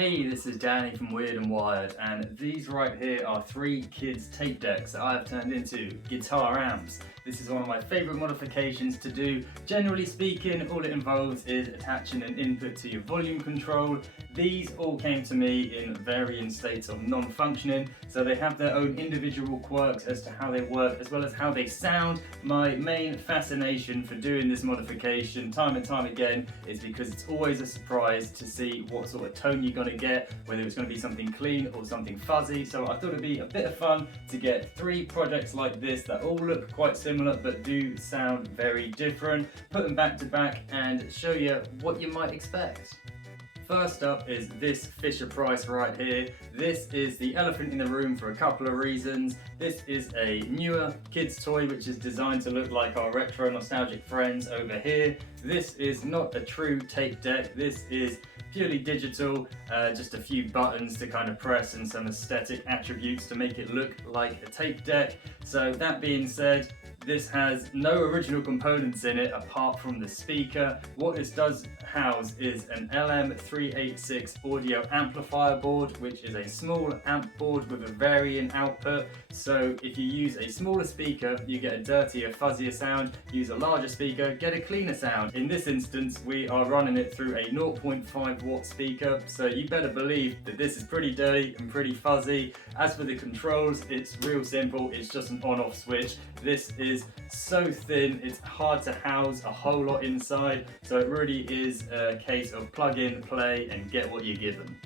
Hey, this is Danny from Weird and Wired, and these right here are 3 kids tape decks that I have turned into guitar amps. This is one of my favourite modifications to do. Generally speaking, all it involves is attaching an input to your volume control. These all came to me in varying states of non-functioning, so they have their own individual quirks as to how they work as well as how they sound. My main fascination for doing this modification time and time again is because it's always a surprise to see what sort of tone you're going to get, whether it's going to be something clean or something fuzzy. So I thought it'd be a bit of fun to get 3 projects like this that all look quite similar but do sound very different, put them back to back and show you what you might expect. First up is this Fisher-Price right here. This is the elephant in the room for a couple of reasons. This is a newer kids toy which is designed to look like our retro nostalgic friends over here. This is not a true tape deck. This is purely digital, just a few buttons to kind of press and some aesthetic attributes to make it look like a tape deck. So that being said, this has no original components in it apart from the speaker. What this does house is an LM386 audio amplifier board, which is a small amp board with a varying output. So if you use a smaller speaker, you get a dirtier, fuzzier sound. Use a larger speaker, get a cleaner sound. In this instance, we are running it through a 0.5 watt speaker, so you better believe that this is pretty dirty and pretty fuzzy. As for the controls, it's real simple. It's just an on-off switch. This is so thin, it's hard to house a whole lot inside, so it really is a case of plug in, play, and get what you're given.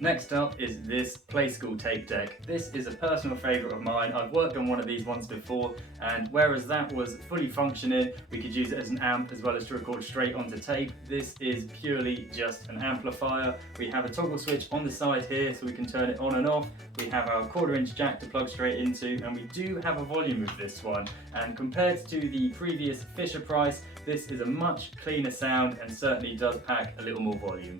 Next up is this Playskool tape deck. This is a personal favourite of mine. I've worked on one of these once before, and whereas that was fully functioning, we could use it as an amp as well as to record straight onto tape. This is purely just an amplifier. We have a toggle switch on the side here so we can turn it on and off. We have our 1/4" jack to plug straight into, and we do have a volume with this one. And compared to the previous Fisher-Price, this is a much cleaner sound and certainly does pack a little more volume.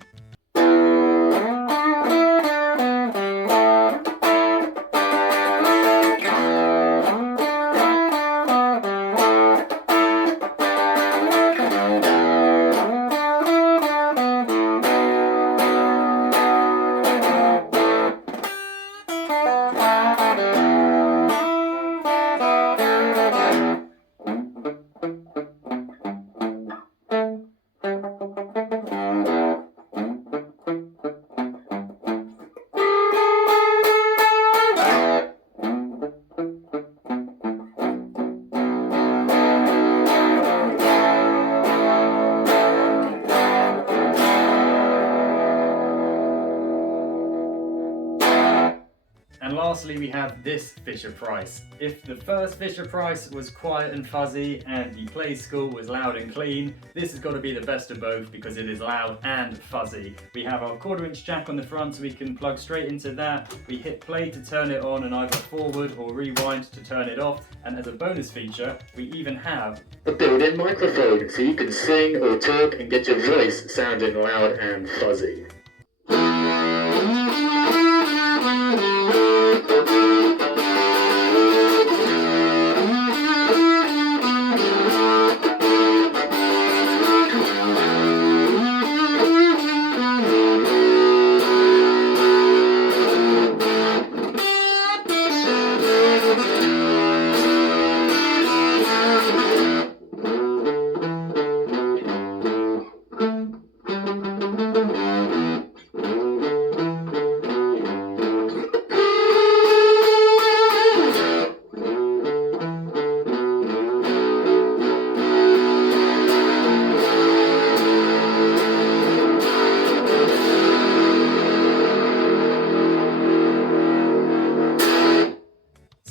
And lastly, we have this Fisher-Price. If the first Fisher-Price was quiet and fuzzy and the Playskool was loud and clean, this has got to be the best of both because it is loud and fuzzy. We have our 1/4" jack on the front so we can plug straight into that. We hit play to turn it on and either forward or rewind to turn it off. And as a bonus feature, we even have a built-in microphone so you can sing or talk and get your voice sounding loud and fuzzy.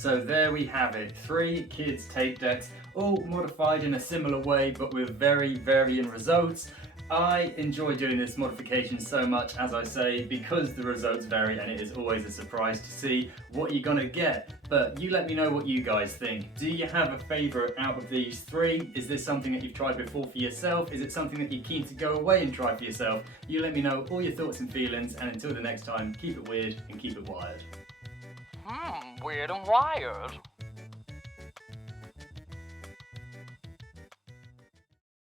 So there we have it, 3 kids tape decks, all modified in a similar way but with very varying results. I enjoy doing this modification so much, as I say, because the results vary and it is always a surprise to see what you're gonna get. But you let me know what you guys think. Do you have a favourite out of these 3? Is this something that you've tried before for yourself? Is it something that you're keen to go away and try for yourself? You let me know all your thoughts and feelings, and until the next time, keep it weird and keep it wired. Weird and wired.